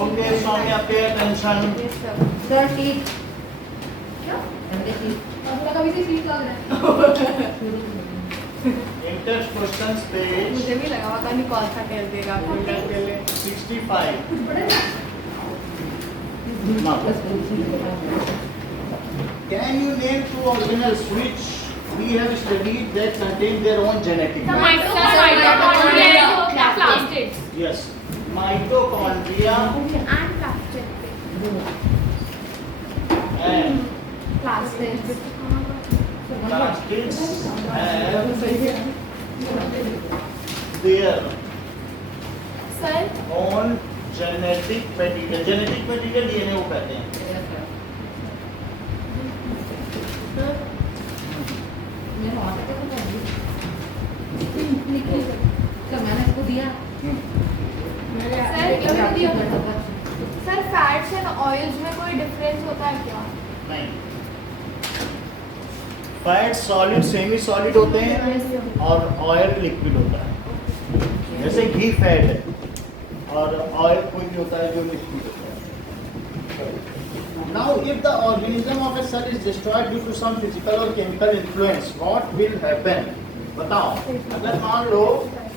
Okay Saumya pay attention. Sir sheet inter questions page मुझे भी लगा पता नहीं कौन सा टेल देगा फोल्डर के लिए 65। Can you name two organelles which we have studied that contain their own genetic material? Yes, mitochondria and plastids have their own genetic material. Genetic material DNA को कहते हैं। मैंने इसको दिया सर फैट्स एंड ऑयल्स में कोई difference होता है क्या? नहीं, फैट सॉलिड सेमी सॉलिड होते हैं और ऑयल लिक्विड होता है। जैसे घी फैट है और ऑयल कोई भी होता है जो लिक्विड होता है। Now if the organism of a cell is destroyed due to some physical or chemical influence, what will happen? बताओ, अगर मान लो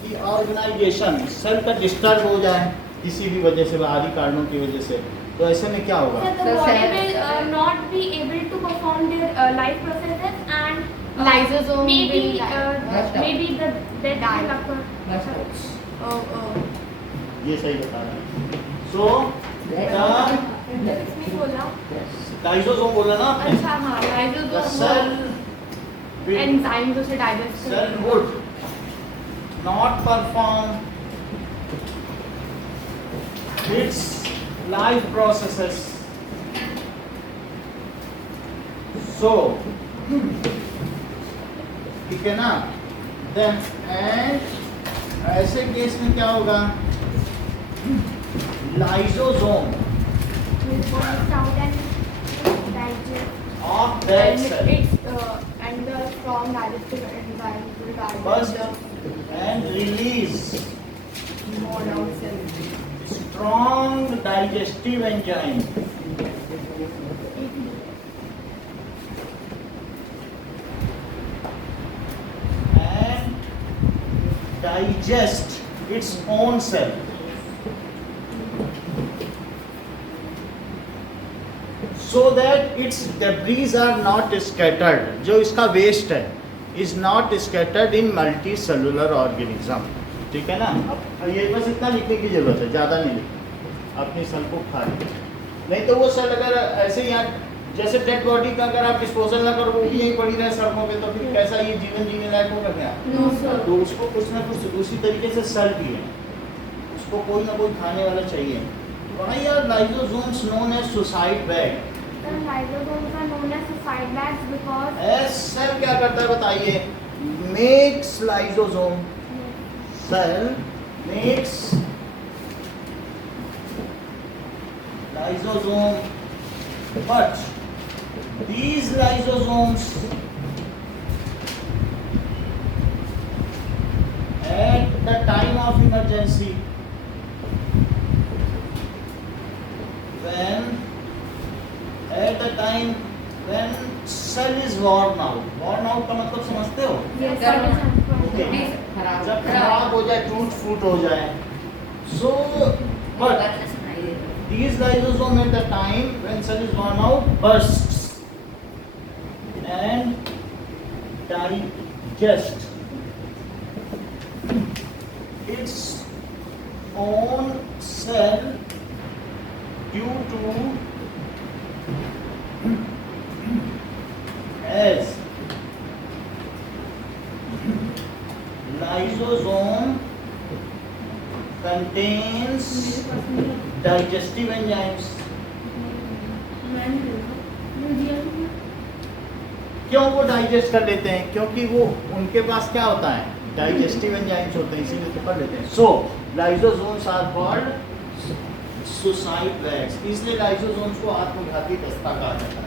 कि ऑर्गेनाइजेशन सेल का डिस्टर्ब हो जाए किसी भी वजह से, बाहरी कारणों की वजह से, तो ऐसे में क्या होगा? The body will not be able to perform their life processes and Lysosome maybe will die. maybe the death will occur. ये सही बता रहा है। So किसने बोला? लाइसोसोम बोला ना आपने? अच्छा हाँ The lysosome cell will enzymes उसे digest cell would not perform its life processes. So, ठीक है ना? Then and ऐसे केस में क्या होगा? Lysosome Will burst out and digest. of that cell and the strong digestive enzymes will burst digest and release the more down cells. strong digestive enzyme and digest its own cell. So that its debris are not scattered, जो इसका waste है is not scattered in multicellular organism. ठीक है ना? अब ये बस इतना लिखने की जरूरत है, ज़्यादा नहीं लिखना, अपनी सेल को खा ले। नहीं तो वो सेल अगर ऐसे ही जैसे डेड बॉडी का अगर आप डिस्पोजल ना करो, वो भी यहीं पड़ी रहे सड़कों पे, तो फिर कैसा ये जीवन जीने लायक होगा क्या? तो उसको कुछ ना कुछ दूसरी तरीके से सेल भी है, उसको कोई ना कोई खाने वाला चाहिए। Why are lysosomes known as suicide bag? The lysosomes are known as suicide bags because cell क्या करता है बताइए? Makes lysosome. Cell makes lysosome, but these lysosomes at the time of emergency, when cell is worn out का मतलब समझते हो? जब खराब हो जाए, टूट फूट हो जाए, so but these lysosome at the time when cell is worn out bursts and digest its own cell due to as lysosome contains digestive enzymes. क्यों वो डाइजेस्ट कर लेते हैं? क्योंकि वो उनके पास क्या होता है? डाइजेस्टिव एंजाइम्स होते हैं, इसीलिए तो कर लेते हैं। So lysosomes are called suicide bags, इसलिए लाइसोसोम्स को आत्मघाती दस्ता कहा जाता है।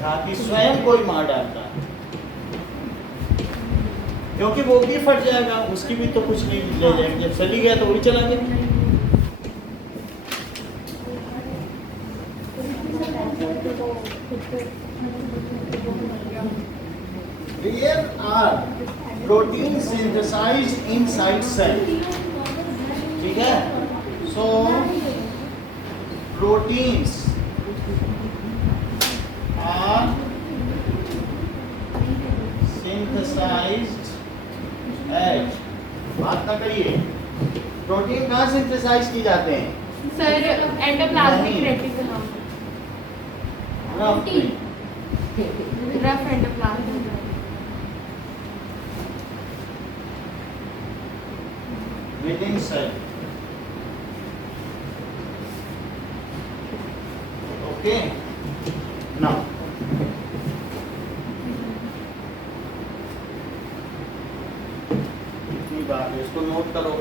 घाती स्वयं कोई मार डालता है, क्योंकि वो भी फट जाएगा, उसकी भी तो कुछ नहीं ले जाएंगे, जब चली गया तो वो भी चला गया। There are proteins synthesized inside cell, ठीक है? So proteins are synthesized at, बात ना करिए, प्रोटीन कहाँ सिंथेसाइज की जाते हैं? सर एंडोप्लाज्मिक नहीं। रेटिकुलम, रफ में। Rough endoplasmic, within cell. Okay. Now, इतनी बात है, इसको नोट करो।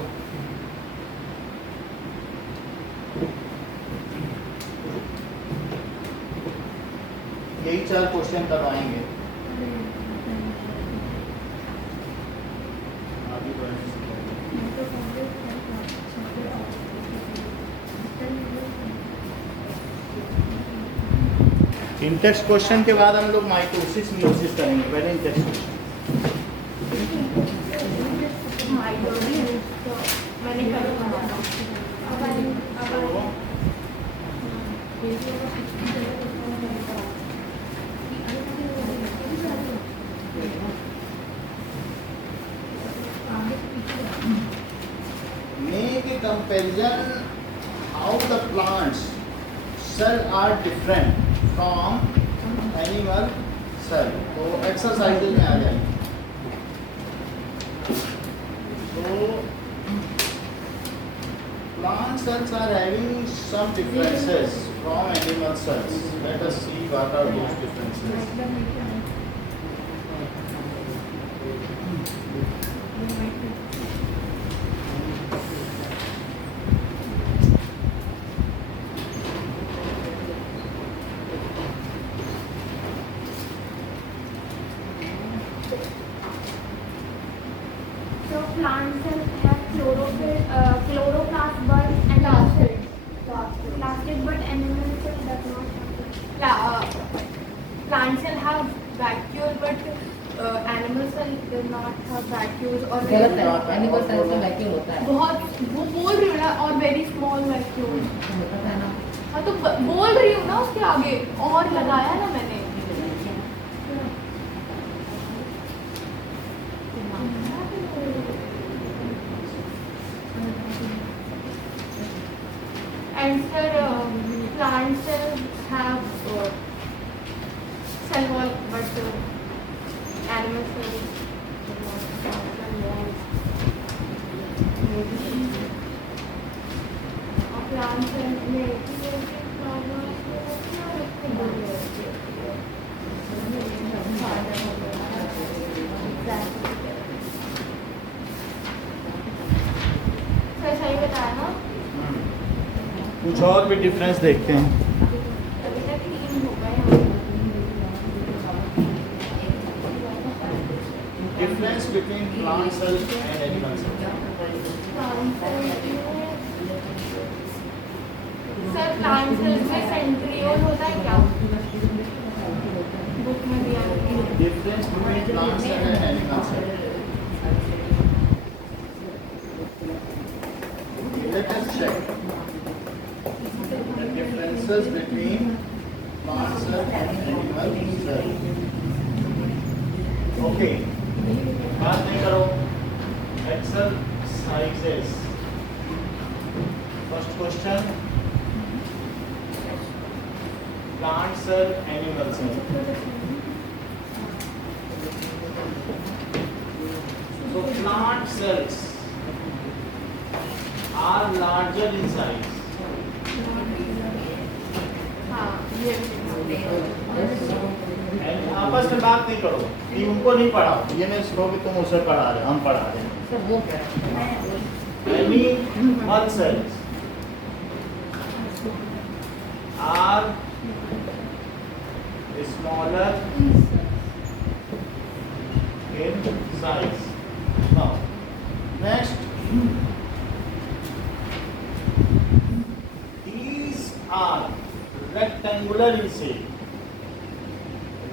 यही 4 क्वेश्चन करवाएंगे। आगे बढ़ने से पहले। इंटेक्स क्वेश्चन के बाद हम लोग माइटोसिस मियोसिस करेंगे, पहले इंटेक्स क्वेश्चन। मैंने कल बनाया। Make a comparison how the plants cell are different from animal cell. तो एक्सरसाइजेज में आ जाएंगे। So plant cells are having some differences from animal cells. Let us see what are those differences. So plant cells have chloroplast bulb and plastic, but animal cell does not have. Plant cell have vacuole, but animal cell does not have vacuoles or गलत है, animal cells में vacuum होता है। बहुत वो बोल रही हूँ ना, और वेरी स्मॉल वैक्यूल। होता है ना। हाँ तो बोल रही हूँ ना, उसके आगे और लगाया ना मैंने। And sir, plant cells have cell wall, but animal cells do not have cell walls. Plant cells may sir सही बताया ना? कुछ और भी डिफरेंस देखते हैं। अभी तक 3 हो गए। Difference between plant cell and animal cell. Sir plant cells में सेंट्रियोल होता है क्या? बुक में दिया है। Difference between plant cell and animal cell. Let us check the differences between plant cell and animal cell. Okay. बात नहीं करो। Exercises. First question. Plant cell, animal cell. So plant cells are larger in size. हाँ ये And आपस में बात नहीं करो, कि उनको नहीं पढ़ाओ, ये नहीं कहो कि तुम उसे पढ़ा रहे, हम पढ़ा रहे हैं। सर वो क्या है? Any mud cells are smaller in size. Now, next, these are rectangular in shape.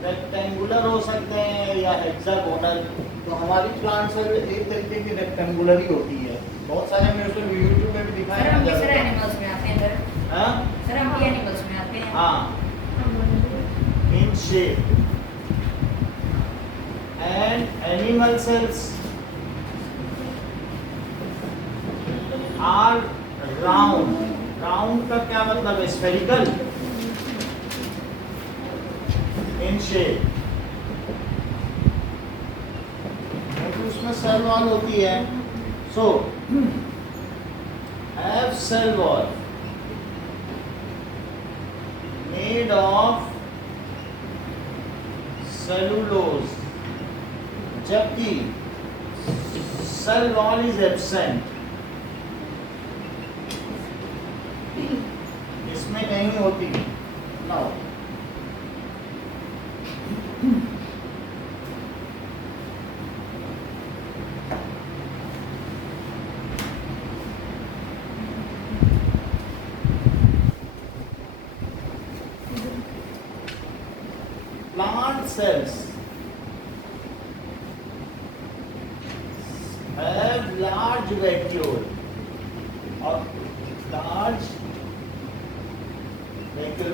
Rectangular हो सकते हैं या हेक्सागोनल। तो हमारी प्लांट सेल एक तरीके की रेक्टेंगुलर ही होती है। बहुत सारे हमने उसमें यूट्यूब में भी सर दिखाया हम है। किस एनिमल्स में आते हैं इधर? हाँ सर हम भी एनिमल्स में आते हैं। हाँ, in shape and animal cells are round. Round का क्या मतलब है? Spherical in shape. क्योंकि उसमें सेल वॉल होती है। So have cell wall made of cellulose, जबकि cell wall is absent, इसमें नहीं होती। Now plant cells have large vacuole और large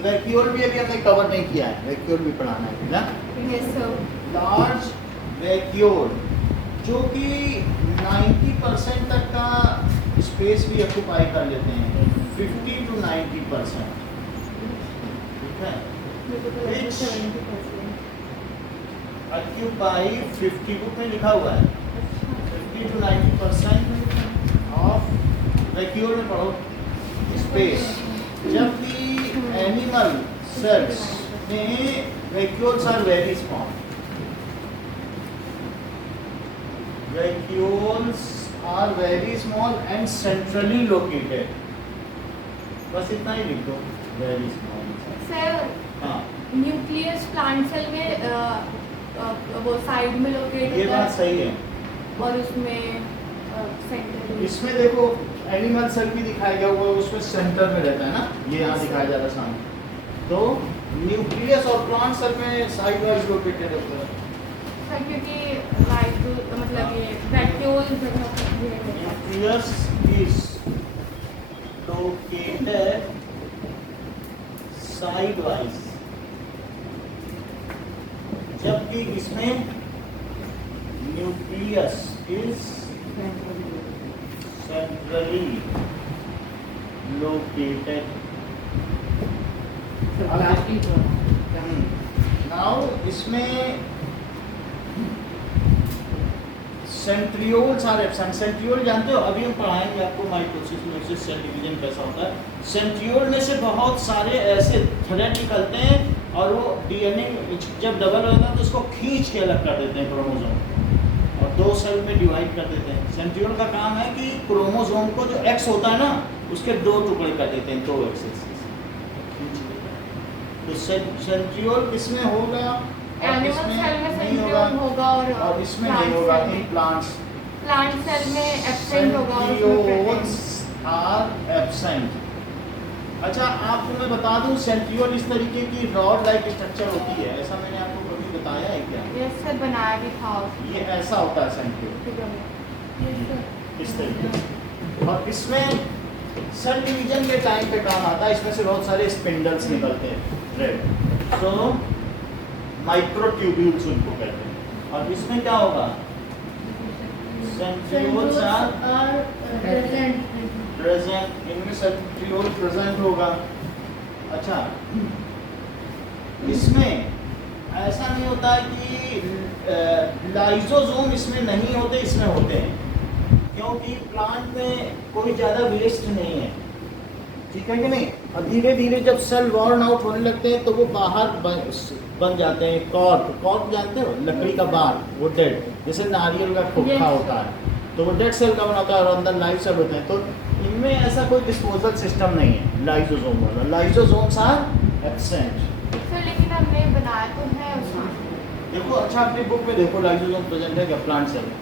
vacuole भी अभी हमने कवर नहीं किया है। vacuole भी पढ़ाना है ना। Yes, sir. large vacuole जो कि 90% तक का स्पेस भी ऑक्यूपाई कर लेते हैं, 50 to 90%। ठीक है, Which occupy 50, बुक में लिखा हुआ है 50 to 90% ऑफ वैक्यूल में पढ़ो स्पेस। जबकि एनिमल सेल्स में vacuoles are very small. Vacuoles are very small and centrally located. बस इतना ही लिख दो, वेरी स्मॉल। सर, हाँ, न्यूक्लियस प्लांट सेल में वो साइड में लोकेट ये बात सही है। और उसमें सेंटर में। इसमें देखो एनिमल सेल भी दिखाया गया हुआ है, उसमें सेंटर में रहता है ना, ये यहाँ दिखाया जा रहा है सामने। तो न्यूक्लियस और प्लांट सेल में साइड वाइज लोकेटेड होता है। सर क्योंकि लाइक मतलब ये vacuole nucleus is located side wise, जबकि इसमें nucleus is centrally located. Now इसमें सेंट्रियोल्स आर एब्सेंट। सेंट्रियोल जानते हो, अभी हम पढ़ाएंगे आपको माइटोसिस में सेल डिवीजन कैसा होता है। सेंट्रियोल में से बहुत सारे ऐसे थ्रेड निकलते हैं और वो डीएनए जब डबल होता है तो उसको खींच के अलग कर देते हैं क्रोमोसोम और 2 सेल में डिवाइड कर देते हैं। सेंट्रियोल का काम है कि क्रोमोसोम को जो एक्स होता है ना, उसके 2 टुकड़े कर देते हैं, 2 एक्सेस। तो सेंट्रियोल किसमें होगा और एनिमल किसमें सेल में नहीं सेंट्रियोल होगा और इसमें नहीं होगा। इन प्लांट्स प्लांट सेल में एब्सेंट होगा और उसमें सेंट्रियोल्स present। Are absent. अच्छा, आपको मैं बता दूं, सेंट्रियोल इस तरीके की रॉड लाइक स्ट्रक्चर होती है, ऐसा मैंने आपको कभी बताया है क्या? यस सर, बनाया भी था उसमें। ये ऐसा होता है सेंट्रियोल, Yes, sir. इस तरीके से। और इसमें सेल डिवीजन के टाइम पे काम आता है। इसमें से बहुत सारे स्पिंडल्स निकलते हैं, थ्रेड, तो माइक्रोट्यूब्यूल्स उनको कहते हैं। और इसमें क्या होगा? सेंट्रियोल्स आर प्रेजेंट, इनमें सेंट्रियोल प्रेजेंट होगा। अच्छा, इसमें ऐसा नहीं होता कि लाइसोसोम इसमें नहीं होते, इसमें होते हैं, क्योंकि प्लांट में कोई ज़्यादा वेस्ट नहीं है। ठीक है कि नहीं? और धीरे धीरे जब सेल वॉर्न आउट होने लगते हैं तो वो बाहर बन जाते हैं। कॉर्क जानते हो, लकड़ी का बार, वो डेड, जैसे नारियल का खोखा होता है, तो वो डेड सेल का बना होता है और अंदर लाइव सेल होते हैं। तो इनमें ऐसा कोई डिस्पोजल सिस्टम नहीं है लाइसोसोम वाला। Lysosomes are absent. सर लेकिन हमने बनाया तो है उसमें। देखो अच्छा अपनी बुक में देखो लाइसोसोम प्रेजेंट है क्या प्लांट सेल में,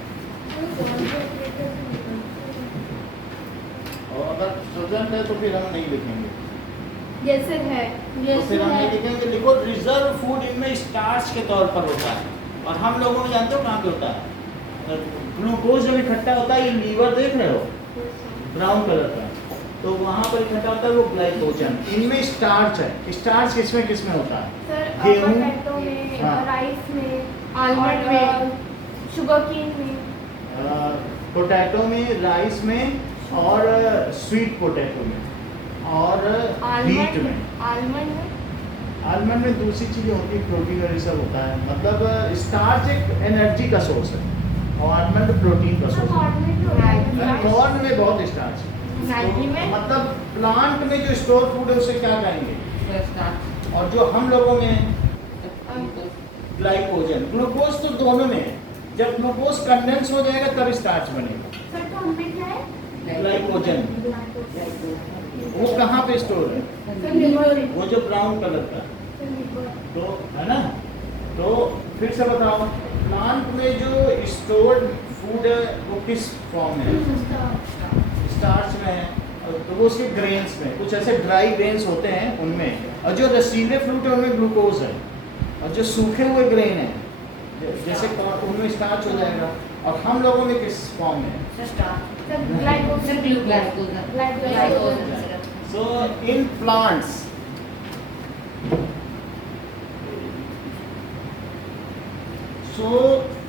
और अगर प्रेजेंट है तो फिर हम नहीं लिखेंगे, यस सर है। तो फिर हम नहीं लिखेंगे। लिखो रिजर्व फूड इनमें स्टार्च के तौर पर होता है, और हम लोगों में जानते हो कहाँ पे होता है, ग्लूकोज जब इकट्ठा होता है, ये लीवर देख रहे हो ब्राउन कलर का, तो वहाँ पर इकट्ठा होता है वो ग्लाइकोजन। इनमें स्टार्च है। स्टार्च किसमें किसमें होता है? सर गेहूं, पोटैटो में, हाँ। राइस में, आलमंड में, शुगर केन में, पोटैटो में, राइस में, और स्वीट पोटैटो में, और व्हीट में। आलमंड में, आलमंड में दूसरी चीज़ें होती है, प्रोटीन और ये सब होता है। मतलब स्टार्च एक एनर्जी का सोर्स है और आलमंड प्रोटीन का सोर्स है। कॉर्न में बहुत स्टार्च है, मैगी में, मतलब प्लांट में जो स्टोर फूड है उसे क्या कहेंगे, और जो हम लोगों में ग्लाइकोजन। ग्लूकोज तो दोनों में है, जब ग्लूकोज कंडेंस हो जाएगा तब स्टार्च बनेगा। सर तो हमें क्या है? ग्लाइकोजन वो कहाँ पे स्टोर है? सर लिवर, वो जो ब्राउन कलर का, सर लिवर, तो है ना। तो फिर से बताओ, प्लांट में जो स्टोर्ड फूड है वो किस फॉर्म में है? स्टार्च में है, तो वो उसके ग्रेन्स में, कुछ ऐसे ड्राई ग्रेन्स होते हैं उनमें, और जो रसीले फ्रूट है उनमें ग्लूकोज है, और जो सूखे हुए ग्रेन है जैसे उनमें स्टार्च हो जाएगा। और हम लोगों में किस फॉर्म में है? Sir glycogen, glycogen. So in plants, so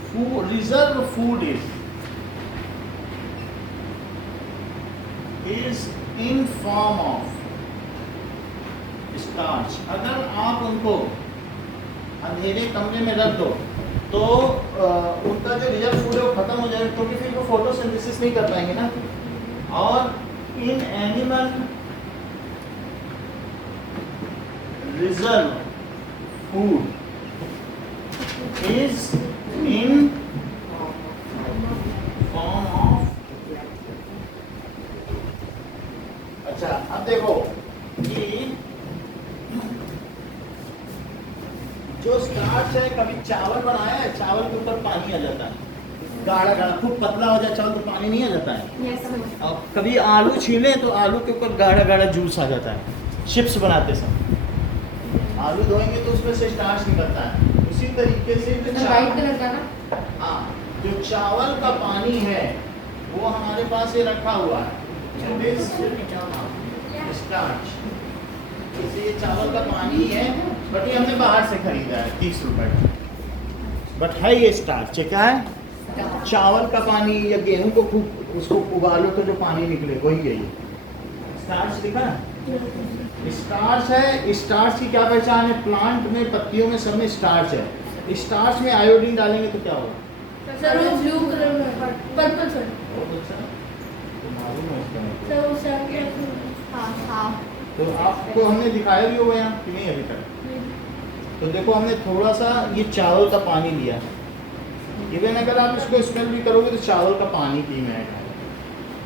food, reserve food is in form of starch. अगर आप उनको अंधेरे कमरे में रख दो तो उनका जो रिजर्व फूड है वो खत्म हो जाएगा, क्योंकि फिर वो फोटोसिंथेसिस नहीं कर पाएंगे ना। और in animal reserve food is in form of, अच्छा अब देखो कि जो स्टार्च है, कभी चावल बनाया है, चावल के ऊपर पानी आ जाता है, गाढ़ा गाढ़ा, खूब पतला हो जाए चावल तो पानी नहीं आ जाता है। Yes sir. और कभी आलू छीले तो आलू के ऊपर गाढ़ा गाढ़ा जूस आ जाता है, चिप्स बनाते समय आलू धोएंगे तो उसमें से स्टार्च निकलता है। उसी तरीके से जो वाइट कलर का ना, हाँ, जो चावल का पानी है वो हमारे पास ये रखा हुआ है, स्टार्च। जैसे ये चावल का पानी है, बट ये हमने बाहर से खरीदा है 30 रुपए का, बट है ये स्टार्च। ये क्या है? चावल का पानी, या गेहूं को खूब उसको उबालो तो जो पानी निकले वही है ये स्टार्च। लिखा है स्टार्च है। स्टार्च की क्या पहचान है? प्लांट में, पत्तियों में, सब में स्टार्च है। स्टार्च में आयोडीन डालेंगे तो क्या होगा? सर वो ब्लू कलर में, पर्पल सर। बहुत अच्छा, तो मालूम है इसका मतलब। सर वो सर हाँ हाँ। तो आपको हमने दिखाया भी होगा यहाँ कि नहीं अभी तक? तो देखो हमने थोड़ा सा ये चावल का पानी लिया, इवन अगर आप इसको स्मेल भी करोगे तो चावल का पानी की मैं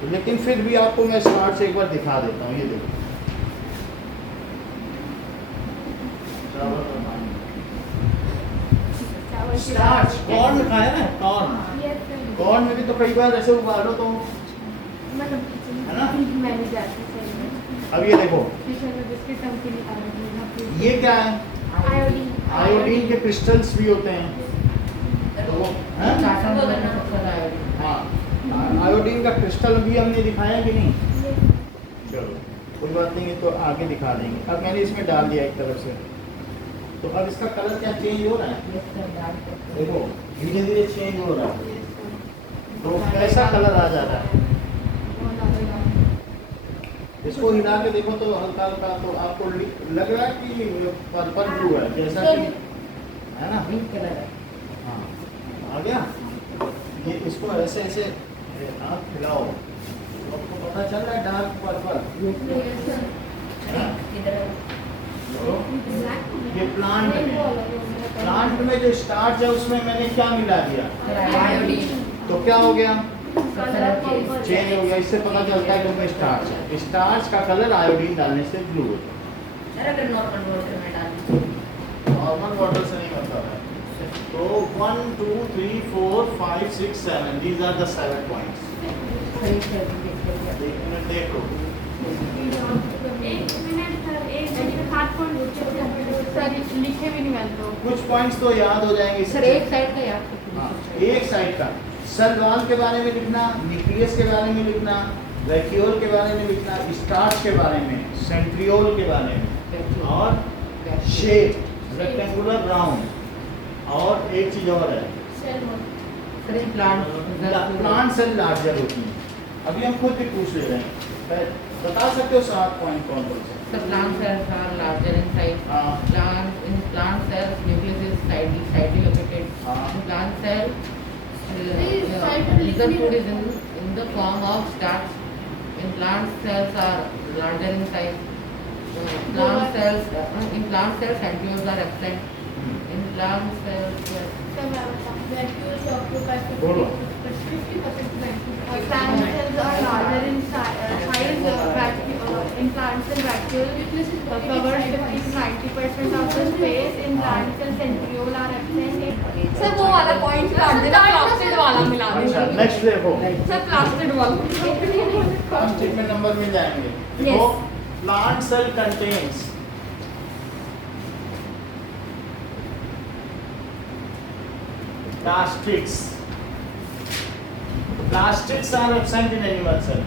तो, लेकिन फिर भी आपको मैं स्टार्च एक बार दिखा देता हूँ। ये देखो चावल का पानी, स्टार्च। कॉर्न खाया ना, कॉर्न। Yes sir. कॉर्न में भी तो कई बार ऐसे उबालो तो, मतलब है ना? मैंने जाती सर। अब ये देखो बिस्किट हमको निकाल ये क्या है? आयोडीन। आयोडीन के क्रिस्टल्स भी होते हैं। तो वो हैं? हाँ, आयोडीन का क्रिस्टल भी हमने दिखाया कि नहीं? चलो कोई बात नहीं, है तो आगे दिखा देंगे। अब मैंने इसमें डाल दिया एक तरफ से, तो अब इसका कलर क्या चेंज हो रहा है? देखो धीरे धीरे चेंज हो रहा है, तो कैसा कलर आ जा रहा है? इसको हिला के देखो तो हल्का हल्का, तो आपको लग रहा है कि पर्पल ब्लू है, जैसा कि है ना, पिंक कलर है। हाँ आ गया। ये इसको ऐसे ऐसे आप खिलाओ, आपको पता चल रहा है डार्क पर्पल। ये प्लांट में जो स्टार्च है उसमें मैंने क्या मिला दिया? आयोडीन। तो क्या हो गया? चेंज हो गया। इससे पता चलता है कि उसमें स्टार्च है। स्टार्च का कलर आयोडीन डालने से ब्लू होता है। सर अगर नॉर्मल वाटर में डाल नॉर्मल वाटर से नहीं मतलब है। तो 1 2 3 4 5 6 7 दीज आर द 7 पॉइंट्स। एक मिनट देखो, एक मिनट सर, एक मिनट 7 पॉइंट सर लिखे भी नहीं मैंने तो। कुछ पॉइंट्स तो याद हो जाएंगे सर एक साइड का याद रखिए। हाँ, एक साइड का सेल वॉल के बारे में लिखना, न्यूक्लियस के बारे में लिखना, वैक्यूल के बारे में लिखना, स्टार्च के बारे में, सेंट्रियोल के बारे में, और शेप रेक्टेंगुलर राउंड, और एक चीज और है सर ये प्लांट सेल लार्जर होती है। अभी हम खुद भी पूछ ले रहे हैं, बता सकते हो 7 पॉइंट कौन कौन से? The plant cells are larger in size. हाँ। In plant cells, nucleus is slightly located. हाँ। In plant cell, the food is in the form of starch. In plant cells are larger in size. In plant cells, centrioles are absent. In plant cells, sir मैं बताऊँ, vacuoles occupy बोलो। 50% vacuole. Plant cells are larger in size. In plant cell vacuole covers 50 to 90% of the space. In plant cell centriole are absent. Sir वो वाला point काट देना, plastid वाला मिला अच्छा देना। नेक्स्ट देखो, सर प्लास्टिड वाला। प्लास्टिक में नंबर मिल जाएंगे। देखो plant cell contains plastids. Plastids are absent in animal cell.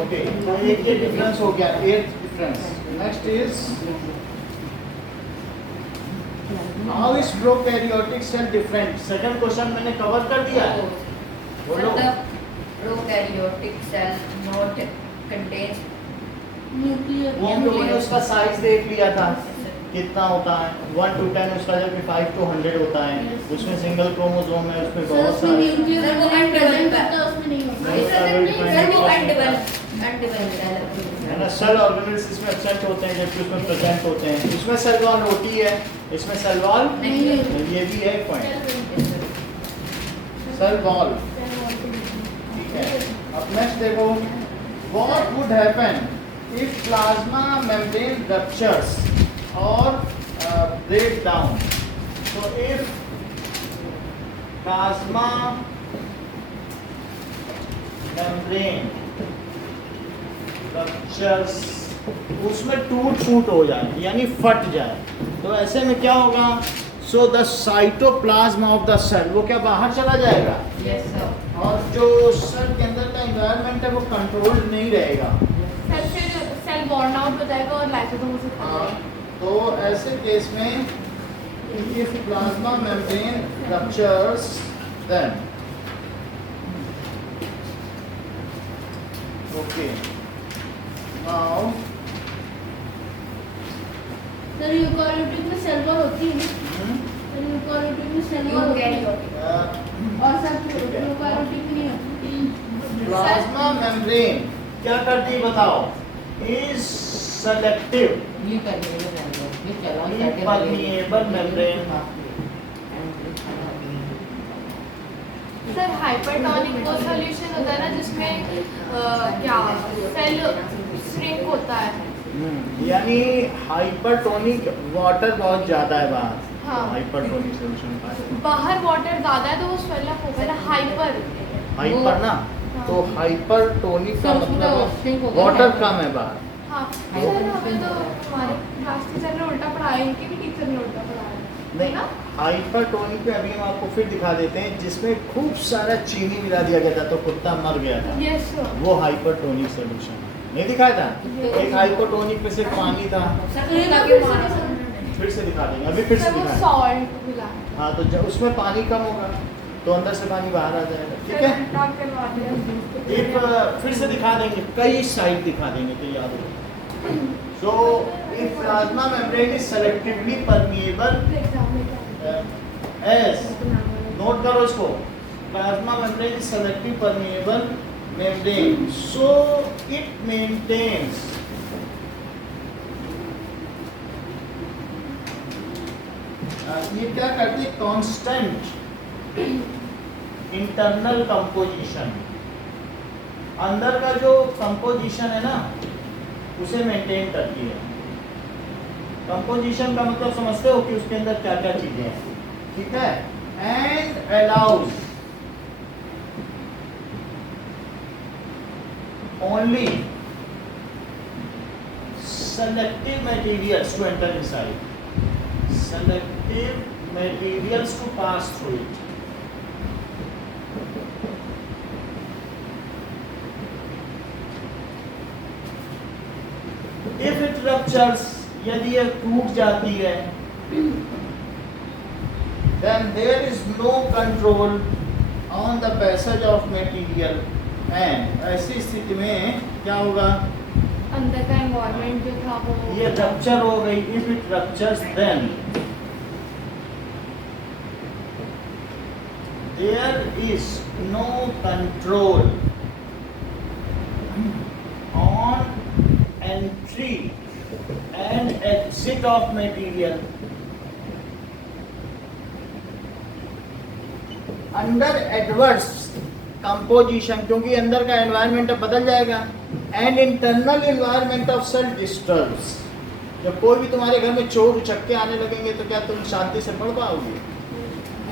Okay, तो एक ये डिफरेंस हो गया, 8th difference. Next is how is prokaryotic cell different? Second question मैंने कवर कर दिया है, बोलो। Prokaryotic cell not contains वो हम लोगों ने उसका साइज देख लिया था कितना होता है, 1 to 10 उसका, जबकि 5 to 100 होता है। उसमें सिंगल क्रोमोसोम है, उसमें बहुत सारे सर वो अनडिवेल्प है। उसमें नहीं होगा। सर वो अनडिवेल्प है ना। सेल ऑर्गेनेल्स इसमें एब्सेंट होते हैं जबकि उसमें प्रेजेंट होते हैं। इसमें सेल वॉल होती है, इसमें सेल वॉल नहीं है। ये भी है पॉइंट, सेल वॉल। ठीक है, अब नेक्स्ट देखो, what would happen if plasma membrane ruptures और break down? So if plasma membrane ruptures, उसमें टूट फूट हो जाए यानी फट जाए, तो ऐसे में क्या होगा? So the cytoplasm of the cell वो क्या बाहर चला जाएगा, Yes sir. और जो सेल के अंदर का एनवायरनमेंट है वो कंट्रोल नहीं रहेगा। सर फिर सेल बॉर्न आउट हो जाएगा और लाइसोसोम उसे खा हाँ, जाएगा। तो ऐसे केस में if plasma membrane ruptures then okay now sir eukaryotic में सेल वॉल होती है। सर यूकेरियोटिक में सेल वॉल होती है और सर प्रोकैरियोटिक में नहीं होती। प्लाज्मा मेम्ब्रेन क्या करती है बताओ? इज सेलेक्टिव ये करने के लिए ये चला permeable membrane। सर हाइपरटोनिक वो सॉल्यूशन होता है ना जिसमें क्या सेल श्रिंक होता है। यानी हाइपरटोनिक वाटर बहुत ज्यादा है बाहर। हाँ। हाइपरटोनिक सोल्यूशन का बाहर वाटर ज्यादा है तो वो स्वेल अप होगा ना हाइपर। हाइपर ना, तो हाइपरटोनिक का मतलब वाटर कम है बाहर। हाँ सर हमें तो हमारे क्लास टीचर ने उल्टा पढ़ाया, इनके भी टीचर ने उल्टा पढ़ाया नहीं ना। हाइपरटोनिक पे अभी हम आपको फिर दिखा देते हैं, जिसमें खूब सारा चीनी मिला दिया गया था तो कुत्ता मर गया था, यस सर। वो हाइपरटोनिक सोल्यूशन नहीं दिखाया था। एक हाइपरटोनिक पे सिर्फ पानी था। फिर से दिखा देंगे, अभी फिर से सर वो दिखा। सॉल्ट मिला है। हाँ, तो जब उसमें पानी कम होगा तो अंदर से पानी बाहर आ जाएगा। ठीक है, टॉक करवा दिया। एक फिर से दिखा देंगे, कई साइड दिखा देंगे तो याद होगा। So if plasma membrane is selectively permeable as, note करो इसको, plasma membrane is selective permeable membrane, so it maintains ये क्या करती है? कांस्टेंट इंटरनल कंपोजिशन, अंदर का जो कंपोजिशन है ना उसे मेंटेन करती है। कंपोजिशन का मतलब समझते हो कि उसके अंदर क्या क्या चीजें हैं, ठीक है। And allows only selective materials to enter inside, selective materials to pass through it. If it ruptures, यदि यह टूट जाती है, then there is no control on the passage of material, and ऐसी स्थिति में क्या होगा, अंदर का एनवायरनमेंट जो था वो ये रप्चर हो गई। If it ruptures then there is no control on entry and exit of material under adverse composition, क्योंकि अंदर का एनवायरनमेंट बदल जाएगा। And internal environment of cell disturbs, जब कोई भी तुम्हारे घर में चोर उचक के आने लगेंगे तो क्या तुम शांति से पढ़ पाओगे?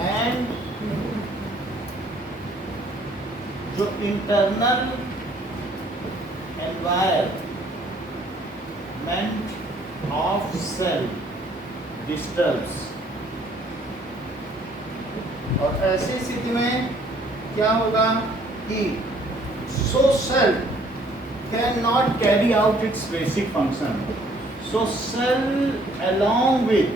एंड जो internal environment of cell disturbs, और ऐसी स्थिति में क्या होगा कि so cell can not carry out its basic function. So cell along with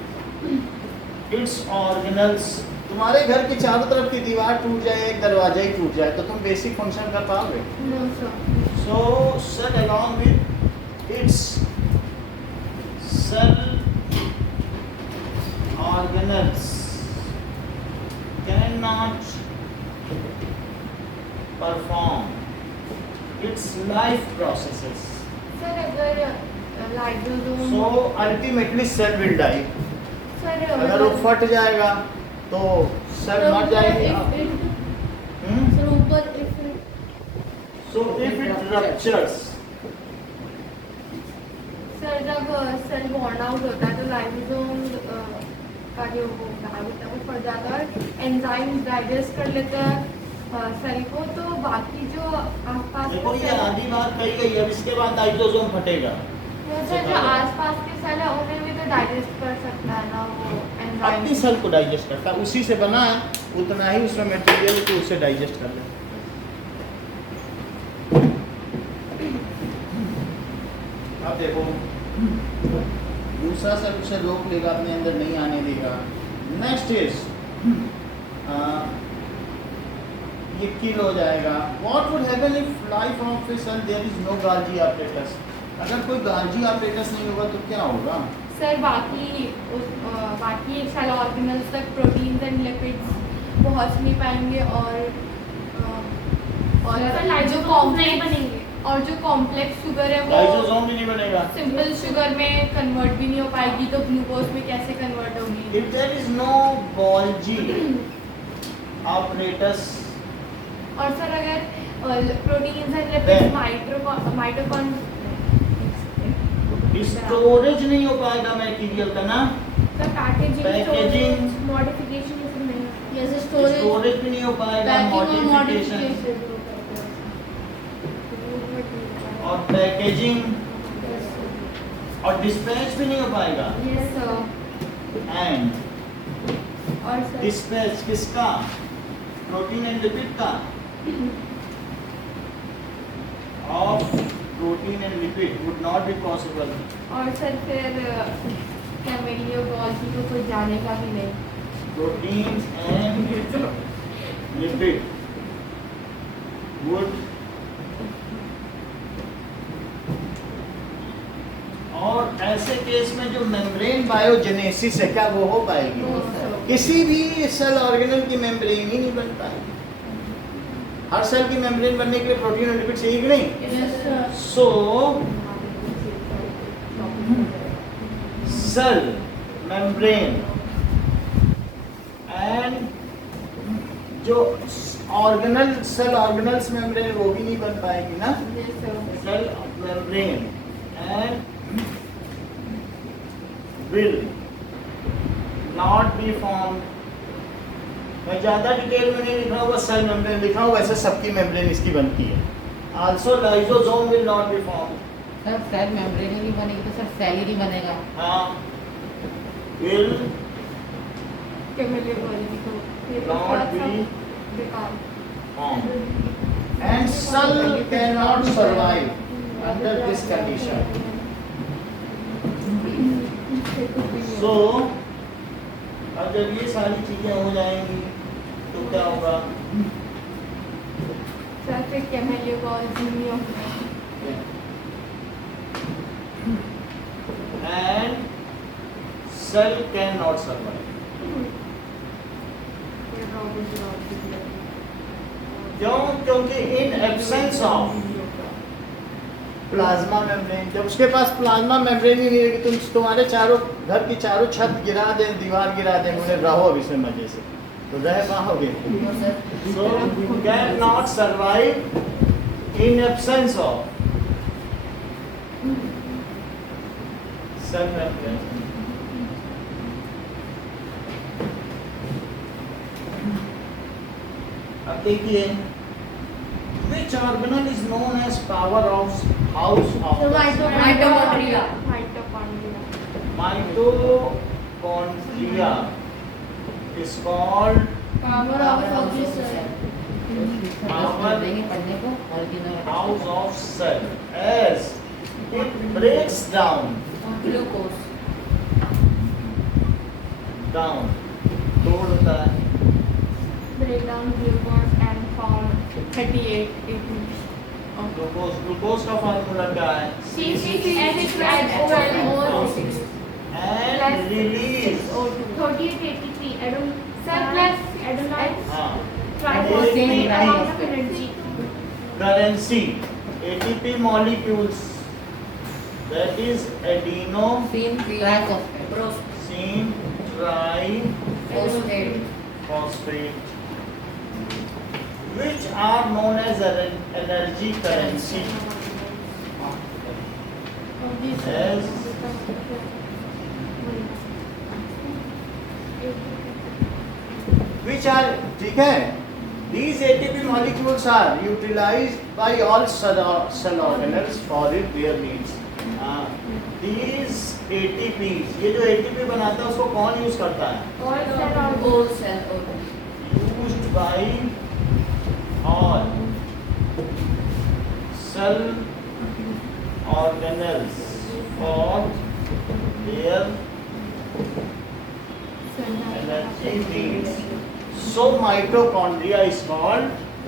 its organelles, तुम्हारे घर के चारों तरफ की दीवार टूट जाए, एक दरवाजा ही टूट जाए तो तुम बेसिक फंक्शन कर पाओगे? No sir. So cell along with its cell organelles can not perform its life processes. Sir अगर lysosome So ultimately cell will die. Sir अगर वो फट जाएगा तो सेल मर जाएगी। हम्म? So if it ruptures, sir जब सेल बॉर्न आउट होता है तो लाइजोसोम का जो वो होता है वो फट जाता है और एंजाइम डाइजेस्ट कर लेता है सेल को, तो बाकी जो आसपास देखो के ये सेल आधी बात कही गई है, अब इसके बाद लाइसोसोम फटेगा। सर जो आसपास के सेल है उन्हें भी तो डाइजेस्ट कर सकता है ना वो अपनी एंजाइम। सेल को डाइजेस्ट करता है, उसी से बना है, उतना ही उसमें मटेरियल को उसे डाइजेस्ट कर ले। अब देखो दूसरा सेल उसे रोक लेगा, अपने अंदर नहीं आने देगा। नेक्स्ट इज ये किल हो जाएगा। What would happen if life of a cell there is no Golgi apparatus, अगर कोई गाल्जी ऑपरेटस नहीं होगा तो क्या होगा? सर बाकी सेल ऑर्गेनल्स तक प्रोटीन्स एंड लिपिड्स पहुंच नहीं पाएंगे और सर जो लाइजोसोम नहीं कॉम्प्लेक्स बनेंगे। और जो कॉम्प्लेक्स शुगर है वो लाइसोसोम भी नहीं बनेगा। सिंपल शुगर में कन्वर्ट भी नहीं हो पाएगी, तो ग्लूकोज में कैसे कन्वर्ट होगी? If there is no Golgi apparatus, और सर अगर प्रोटीन्स एंड Then- लिपिड्स माइटोकॉन स्टोरेज नहीं हो पाएगा मटेरियल का ना, का पैकेजिंग Packaging, मॉडिफिकेशन इसमें नहीं होती। जैसे स्टोरेज स्टोरेज भी नहीं हो पाएगा, मॉडिफिकेशन और पैकेजिंग और डिस्पैच भी नहीं हो पाएगा। Yes sir. एंड और सर डिस्पैच किसका? प्रोटीन एंड लिपिड का, of protein and lipid would not be possible. और सर फिर कैमेलियो गॉल्जी को कोई जानेगा भी नहीं। प्रोटीन एंड लिपिड वुड, और ऐसे केस में जो मेम्ब्रेन बायोजेनेसिस है क्या वो हो पाएगी? No, sir. किसी भी सेल ऑर्गेनल की मेम्ब्रेन ही नहीं बन पाएगी। हर सेल की मेम्ब्रेन बनने के लिए प्रोटीन और लिपिड चाहिए कि नहीं? Yes sir. So cell membrane and जो ऑर्गेनल सेल ऑर्गेनल्स मेम्ब्रेन वो भी नहीं बन पाएगी ना, Yes, sir. cell membrane and will not be formed. मैं ज़्यादा डिटेल में नहीं लिख रहा हूँ, बस सेल मेम्ब्रेन लिखा हूँ, वैसे सबकी मेम्ब्रेन इसकी बनती है. Also lysosome will not be formed. Sir cell membrane ही नहीं बनेगी तो सर सेल ही नहीं बनेगा. हाँ, will Chemical body को ये not be बेकार. formed and cell cannot survive under this condition. So अब जब ये सारी चीजें हो जाएंगी तो क्या होगा? सर फिर chemical body नहीं होगा. And cell cannot survive. क्यों? क्योंकि in absence of plasma membrane, जब उसके पास प्लाज्मा मेम्ब्रेन ही नहीं रहेगी, तुम तुम्हारे चारों घर की चारों छत गिरा दें, दीवार गिरा दें, उन्हें रहो अब इसमें मजे से, तो रह पाओगे? So cannot survive in absence of cell membrane. अब देखिए, which organelle is known as powerhouse house of the cell? Mitochondria. Mitochondria. Mitochondria is called Power of the cell. Power देंगे पढ़ने को original house of cell as it breaks down Glucose. तोड़ होता है. Break down glucose and form 38 ATPs. Glucose का formula क्या है? C6H12O and release. 38 ATP adon cell plus adenine हाँ, triphosphates amount of energy. currency ATP molecules, that is adenosine triphosphate triphosphate, which are known as energy currency. As which are, ठीक है, these ATP molecules are utilized by all cell organelles for their needs. These ATPs, ये जो ATP बनाता है उसको कौन use करता है? All cell organ. Used by all cell organelles for their energy needs. So mitochondria is called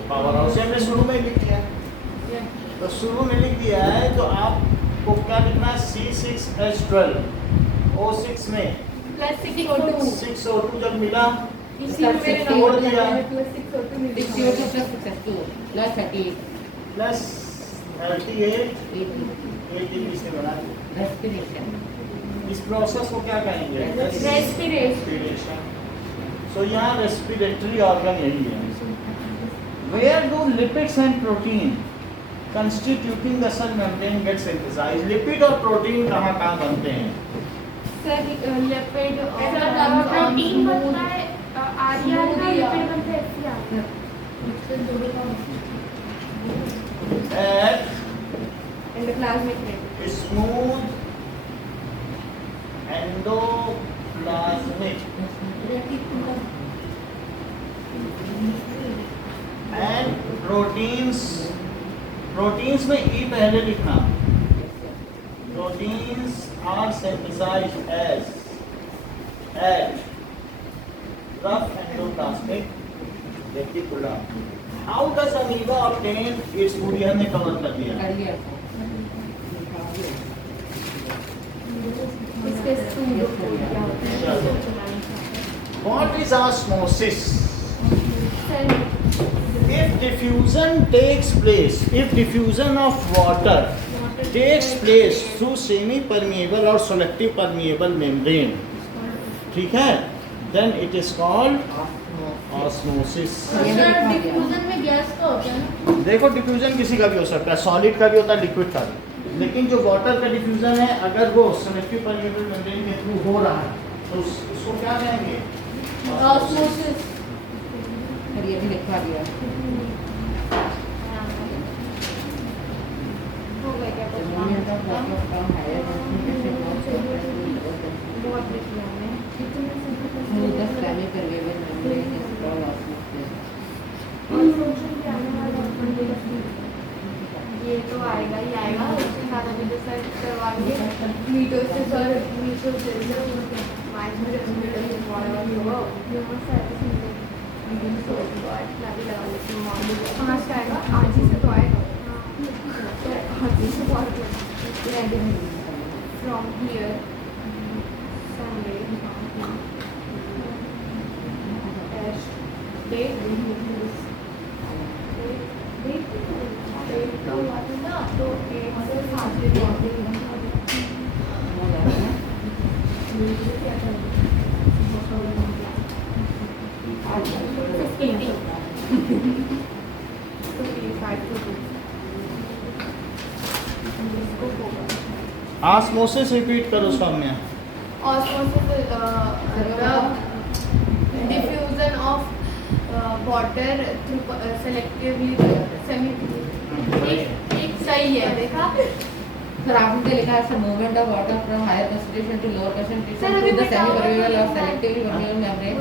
powerhouse. हमने शुरू में लिख दिया, तो शुरू में लिख दिया है, तो आपको क्या लिखना है? C6H12 O6 में Plus 6O2. 6O2 जब मिला इसी में मेरे छोड़ नंबर दिया। लगाया plus 6O2 मिल सिक्स गया। Two plus 6 plus 38 plus 38 ATP से बना दिया। रेस्पिरेशन इस प्रोसेस को क्या कहेंगे? Respiration. सो यहाँ रेस्पिरेटरी ऑर्गन यही है. Where do lipids and protein constituting the cell membrane get synthesized? Lipid और प्रोटीन कहाँ कहाँ बनते हैं? सर लिपिड प्रोटीन बनता है आर्या का लिपिड बनता है FCR. At endoplasmic reticulum. smooth endoplasmic and proteins में E पहले लिखना. Proteins are synthesized as at rough endoplasmic reticulum. How does amoeba obtain its food? ये हमने कवर कर दिया. अर्लियर इसके सूडोफोर क्या होता है? What is osmosis? Cell If diffusion of water takes place through semi-permeable or selective permeable membrane, ठीक है, then it is called osmosis. Diffusion में गैस का होता है ना? देखो डिफ्यूजन किसी का भी हो सकता है, सॉलिड का भी होता है, लिक्विड का भी। लेकिन जो वाटर का डिफ्यूजन है, अगर वो सिमेट्रिक परमेबल मेम्ब्रेन के थ्रू हो रहा है तो उसको क्या कहेंगे? ऑस्मोसिस। और ये भी लिखवा दिया। हो गया क्या The movement of water from higher concentration बहुत लिख लिया मैंने। through the semi-permeable membrane is called osmosis. ये तो आएगा ही आएगा, उसके साथ अभी जो सर्च करवाएंगे मीटोसिस और मीटोसिस कहाँ से आएगा? आज ही से तो आएगा। आज ही से फ्रॉम हियर संडे तो 8 से 7 ऑस्मोसिस रिपीट करो Saumya. Osmosis diffusion of water through selectively semi एक सही है देखा। सर आपने लिखा है movement of water from higher concentration to lower sir, concentration अभी टू द बताओ। सेमी परमेबल और सेलेक्टिवली परमेबल मेम्ब्रेन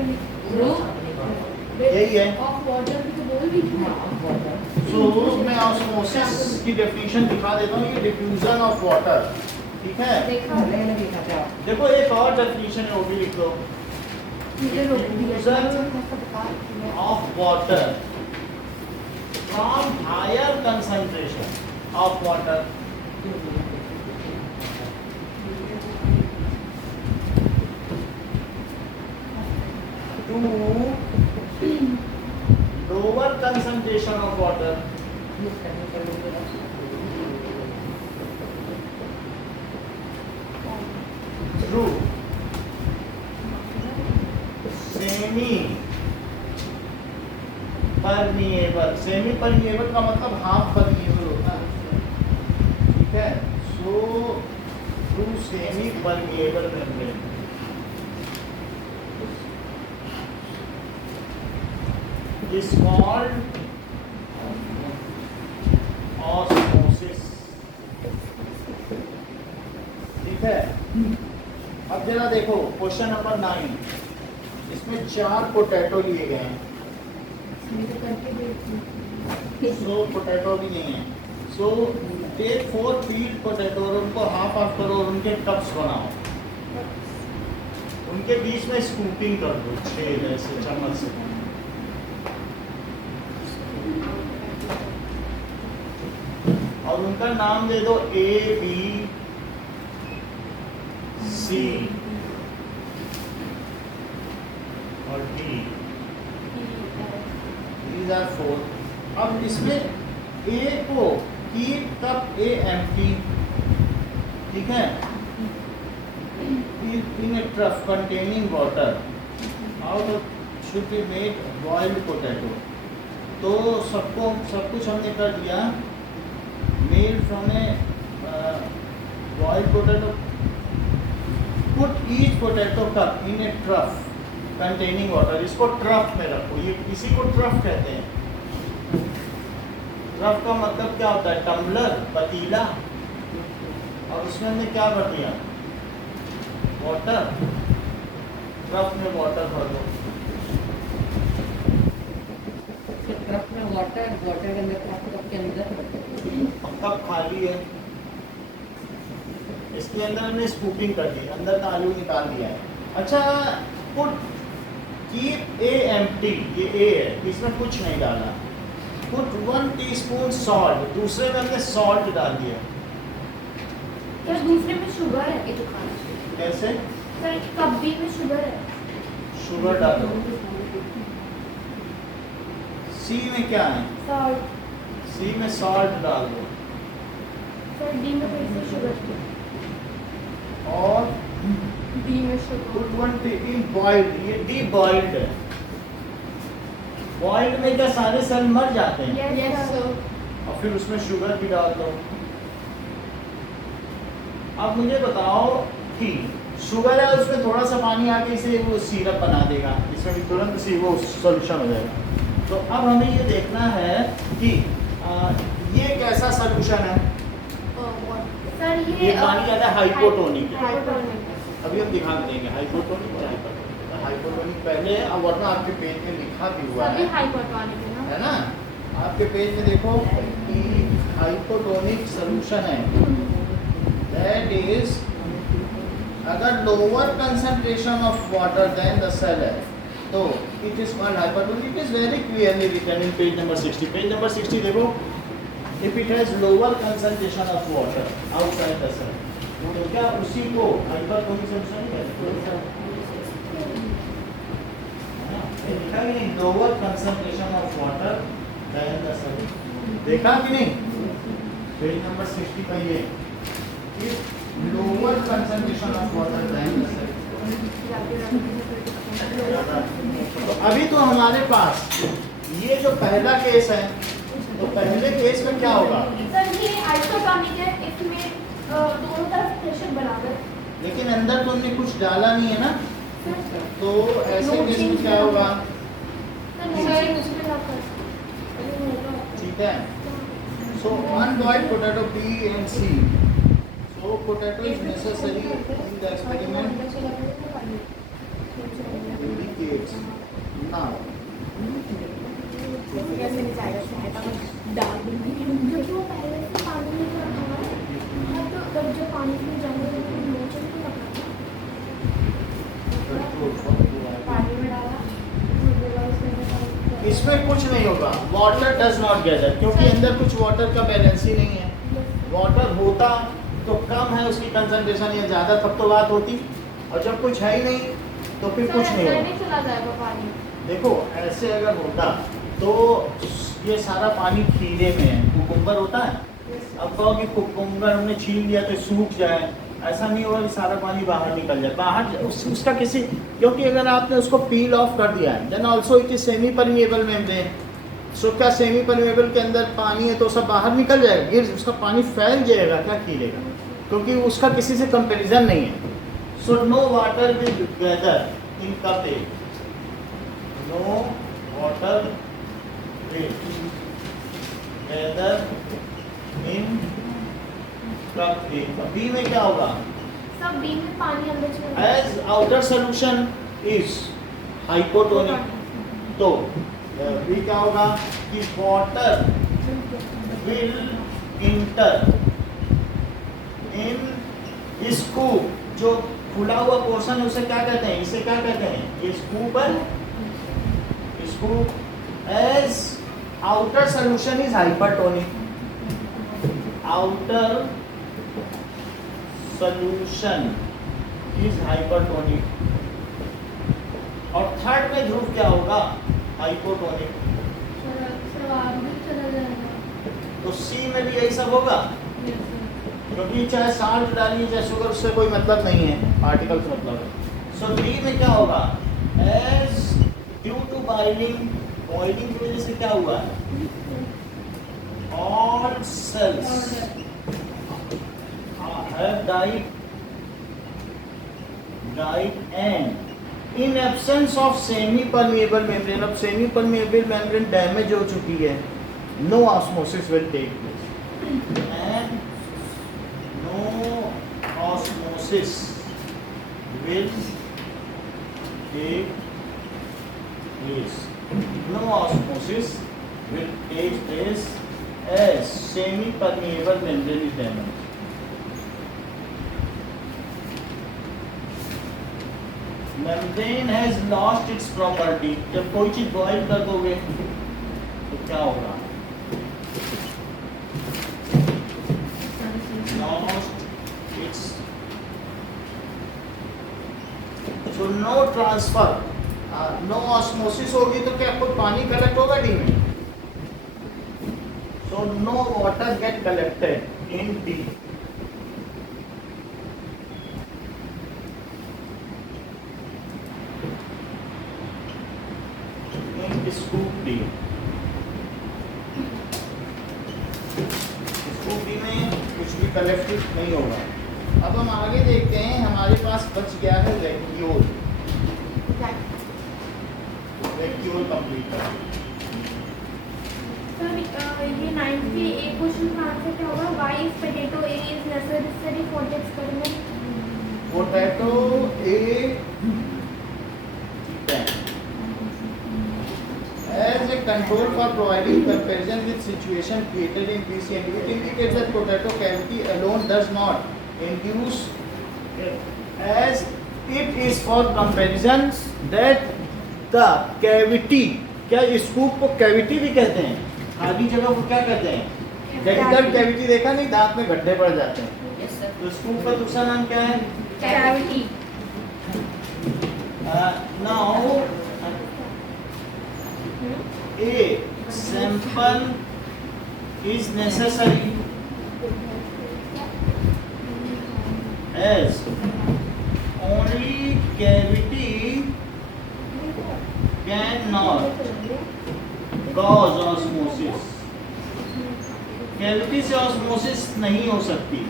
थ्रू यही है। ऑफ वाटर भी तो बोल रही थी। वाटर। सो मैं ऑस्मोसिस की डेफिनेशन दिखा देता हूँ। ये डिफ्यूजन ऑफ वाटर, ठीक है। देखा पहले लिखा था आप। देखो एक और डेफिनेशन है, वो भी लिख दो। मुझे रोक दिया Diffusion of water from higher concentration of water to lower concentration of water through semi permeable. Semi permeable का मतलब हाफ परमिएबल होता है, ठीक है। So through semi permeable membrane is called osmosis, ठीक है। अब जरा देखो क्वेश्चन नंबर 9, इसमें 4 पोटैटो लिए गए हैं। सो पोटैटो भी नहीं है। सो टेक 4 फीट पोटैटो और उनको हाफ हाफ करो और उनके कप्स बनाओ। उनके बीच में स्कूपिंग कर दो, छेद ऐसे चम्मच से। और उनका नाम दे दो A B C और D। These are 4। अब इसमें A को keep cup A empty, ठीक है। In a trough containing water, out of should be made boiled potato। तो सब कुछ हमने कर दिया। Made from a boiled potato, put each potato cup in a trough containing water। इसको ट्रफ में रखो, ये इसी को ट्रफ कहते हैं। ट्रफ का मतलब क्या होता है? टम्बलर, पतीला। और उसमें हमने क्या भर दिया? वाटर। ट्रफ में वाटर भर दो। ट्रक में वाटर के अंदर कप के अंदर कप खाली है, इसके अंदर हमने स्कूपिंग कर दी, अंदर का आलू निकाल दिया है। अच्छा, पुट कीप ए एम्प्टी, ये ए है, इसमें कुछ नहीं डाला। पुट 1 टीस्पून सॉल्ट, दूसरे में हमने सॉल्ट डाल दिया। क्या दूसरे में शुगर है? ये तो खाना कैसे? सर कप बी में शुगर है। शुगर डालो। सी में क्या है? सॉल्ट। सी में सॉल्ट डाल दो। सर डी में फिर से शुगर। और डी में शुगर। पुट 1 टी इन बॉइल्ड, ये डी बॉइल्ड है। बॉइल्ड में क्या सारे सेल मर जाते हैं? Yes, sir. और फिर उसमें शुगर भी डाल दो। अब मुझे बताओ कि शुगर है उसमें थोड़ा सा पानी आके इसे वो सिरप बना देगा, इसमें भी तुरंत सी वो सॉल्यूशन हो जाएगा। तो अब हमें ये देखना है कि ये कैसा सॉल्यूशन है। सर ये पानी आता है हाइपोटोनिक है। Hypotonic. अभी हम दिखा के देंगे हाइपोटोनिक और हाइपरटोनिक। हाइपोटोनिक पहले है, अब वरना आपके पेज में लिखा भी हुआ सभी है, hypotonic है ना? है ना? आपके पेज में देखो कि हाइपोटोनिक सॉल्यूशन है, दैट इज अगर lower concentration of water than the cell है तो it is called hypertonic. It is very clearly written in page number 60। Page number 60 देखो, if it has lower concentration of water outside the cell तो क्या उसी को hypertonic solution कहते हैं? देखा कि नहीं, lower concentration of water than the cell, देखा कि नहीं? पेज नंबर 60 का ये lower concentration of water than the cell. तो अभी तो हमारे पास ये जो पहला केस है, तो पहले केस में क्या होगा? सर ये आइसोटोनिक है, इसमें दोनों तरफ प्रेशर बराबर। लेकिन अंदर तो हमने कुछ डाला नहीं है ना, तो ऐसे केस में क्या होगा? ठीक है, सो unboiled potato B and C. So potato is necessary in the experiment indicates now. जो पहले से पानी में रखा है तो जब जो पानी में जंगल में मोचन को रखा पानी में डाला इसमें कुछ नहीं होगा, वाटर डज नॉट गैदर, क्योंकि अंदर कुछ वाटर का बैलेंस ही नहीं है। वाटर होता तो कम है उसकी कंसंट्रेशन या ज़्यादा, तब तो बात होती, और जब कुछ है ही नहीं तो फिर कुछ नहीं होगा। चला जाएगा पानी। देखो ऐसे अगर होता तो ये सारा पानी खीरे में है, कुकुम्बर होता है, अब कहो कि कुकुम्बर हमने छील दिया तो सूख जाए, ऐसा नहीं होगा कि सारा पानी बाहर निकल जाए। बाहर उसका किसी, क्योंकि अगर आपने उसको पील ऑफ कर दिया है, then also it is semi permeable membrane. So क्या सेमी परमिएबल के अंदर पानी है तो सब बाहर निकल जाएगा, गिर उसका पानी फैल जाएगा, क्या खीलेगा, क्योंकि उसका किसी से कंपेरिजन नहीं है। So no water will gather in cup a, no water will gather in cup a. B में क्या होगा? सब बीम में पानी अंदर चला as outer solution is hypotonic, तो बी क्या होगा कि water will enter in scoop, जो खुला हुआ पोर्शन है उसे क्या कहते हैं? इसे क्या कहते हैं? Scooper. Scoop as outer solution is hypertonic, outer solution is hypertonic। और थर्ड में ध्रुव क्या होगा? हाइपोटोनिक। तो सी में भी यही सब होगा, क्योंकि चाहे साल्ट डालिए चाहे शुगर, उससे कोई मतलब नहीं है, पार्टिकल से मतलब है। सो डी में क्या होगा? As due to boiling, boiling की वजह से क्या हुआ है? all cells have died and in absence of semi permeable membrane, अब semi permeable membrane डैमेज हो चुकी है, no osmosis will take place and no osmosis will take place, no osmosis will take place as semi permeable membrane is damaged। membrane has lost its property, जब कोई चीज boil कर दोगे तो क्या होगा? lost its, so no transfer, no osmosis होगी तो क्या कोई पानी कलेक्ट होगा डी में? So no water get collected in D। In scoop D, D. Scoop D में कुछ भी कलेक्टिव नहीं होगा। अब हम आगे देखते हैं, हमारे पास बच गया है वैक्यूल। वैक्यूल कंप्लीट कर। सर ये 9th के एक क्वेश्चन का आंसर क्या होगा? Why is potato A is necessary for the experiment? Potato A as a control for providing comparison with situation created in PCND, it indicates that potato cavity alone does not induce, as it is for comparisons that the cavity, क्या scoop को cavity भी कहते हैं? खाली जगह को क्या कहते हैं? डेंटल कैविटी देखा नहीं, दांत में गड्ढे पड़ जाते हैं। Yes, sir. तो स्कूप का दूसरा नाम क्या है? Cavity. Now a sample is necessary as only cavity cannot cause osmosis। Cavity से ऑस्मोसिस नहीं हो सकती।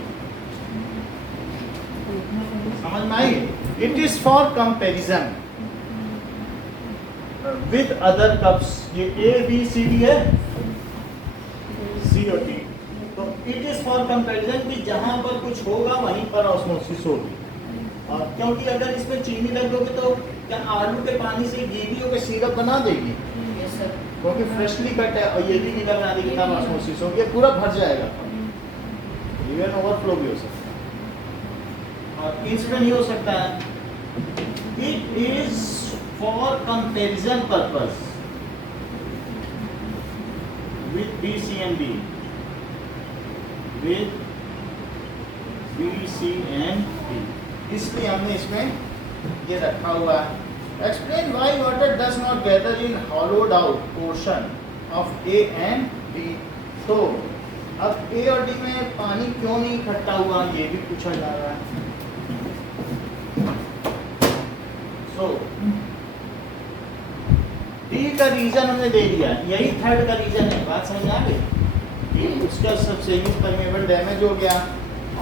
समझ में आई? It is for comparison with other cups. ये ए बी सी डी है, सी और डी। तो इट इज फॉर कंपैरिजन कि जहां पर कुछ होगा वहीं पर ऑस्मोसिस होगी। और क्योंकि अगर इसमें चीनी लग दोगे तो क्या आलू के पानी से गीली होकर सिरप बना देगी? Yes, sir. क्योंकि फ्रेशली कट है और ये भी नहीं बना देगी, तब ऑस्मोसिस होगी, पूरा भर जाएगा। इवन ओवरफ्लो भी हो सकता है और इसमें नहीं हो सकता है। It is for comparison purpose with B, C and D, with B, C and D, इसलिए हमने इसमें ये रखा हुआ है। Explain why water does not gather in hollowed out portion of A and D। तो अब A और D में पानी क्यों नहीं इकट्ठा हुआ, ये भी पूछा जा रहा है। So डी का रीजन हमने दे दिया, यही थर्ड का रीजन है। बात समझ आ गई कि उसका सब सेमी परमेबल डैमेज हो गया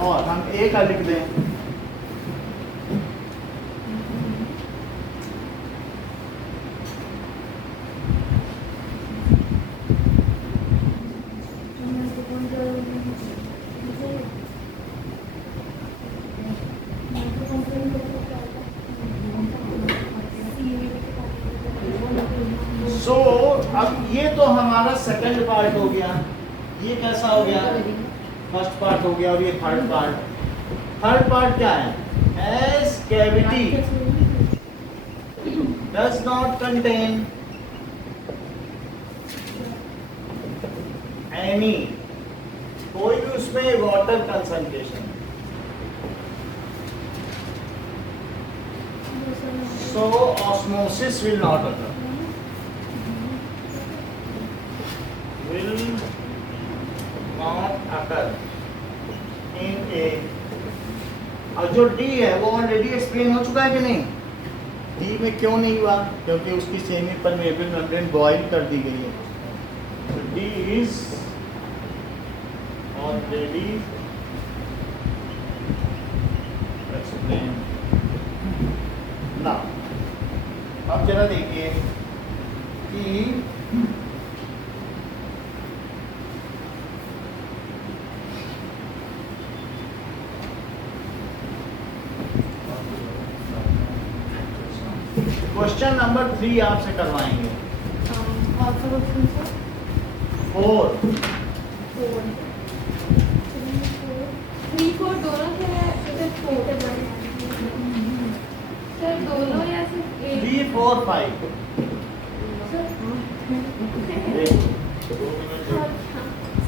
और हम ए का लिख दें। सो अब ये तो हमारा सेकंड पार्ट हो गया। ये कैसा हो गया? फर्स्ट पार्ट हो गया और ये थर्ड पार्ट। थर्ड पार्ट क्या है? As cavity does not contain any, कोई भी उसमें water concentration, so osmosis will not occur, will not occur in A। और जो D है वो ऑलरेडी एक्सप्लेन हो चुका है कि नहीं? D में क्यों नहीं हुआ? क्योंकि उसकी सेमी परमेबल मेम्ब्रेन बॉइल कर दी गई है। तो D is already explained। ना अब जरा देखिए कि क्वेश्चन नंबर 3 आपसे करवाएंगे। और सब ऑप्शन सर 4 3 4 दोनों से सिर्फ 4 सर दोनों या सिर्फ एक? 3 4 5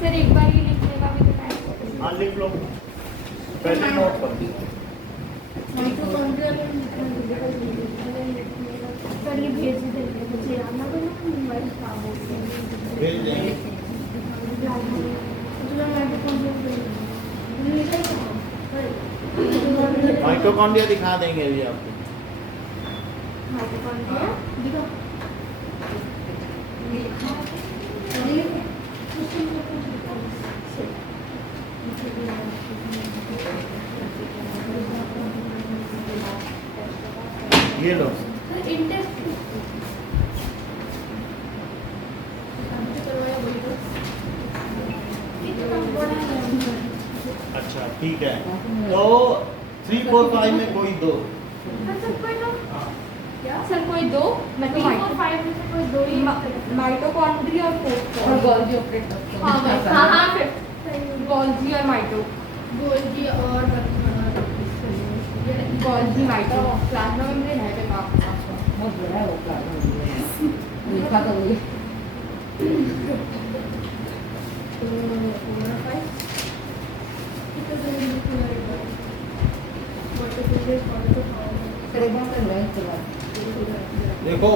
सर एक बार ये लिखने का भी बताएं। हाँ लिख लो, पहले नोट कर दो। सर ये भेज देंगे मुझे आना तो मोबाइल खराब हो गया। भेज देंगे। माइटोकॉन्ड्रिया दिखा देंगे अभी आपको। ये लो अच्छा ठीक है तो 3 4 5 में कोई दो सर कोई दो माइटोकॉन्ड्रिया और और गोल्गी ऑपरेट हाँ फिर गोल्गी और माइटो गोल्गी और गोल्गी माइटो प्लाज्मा मेम्ब्रेन है पे पाप बहुत बड़ा है वो प्लाज्मा लिखा तो वही सेरेब्रम का लाइन चला देखो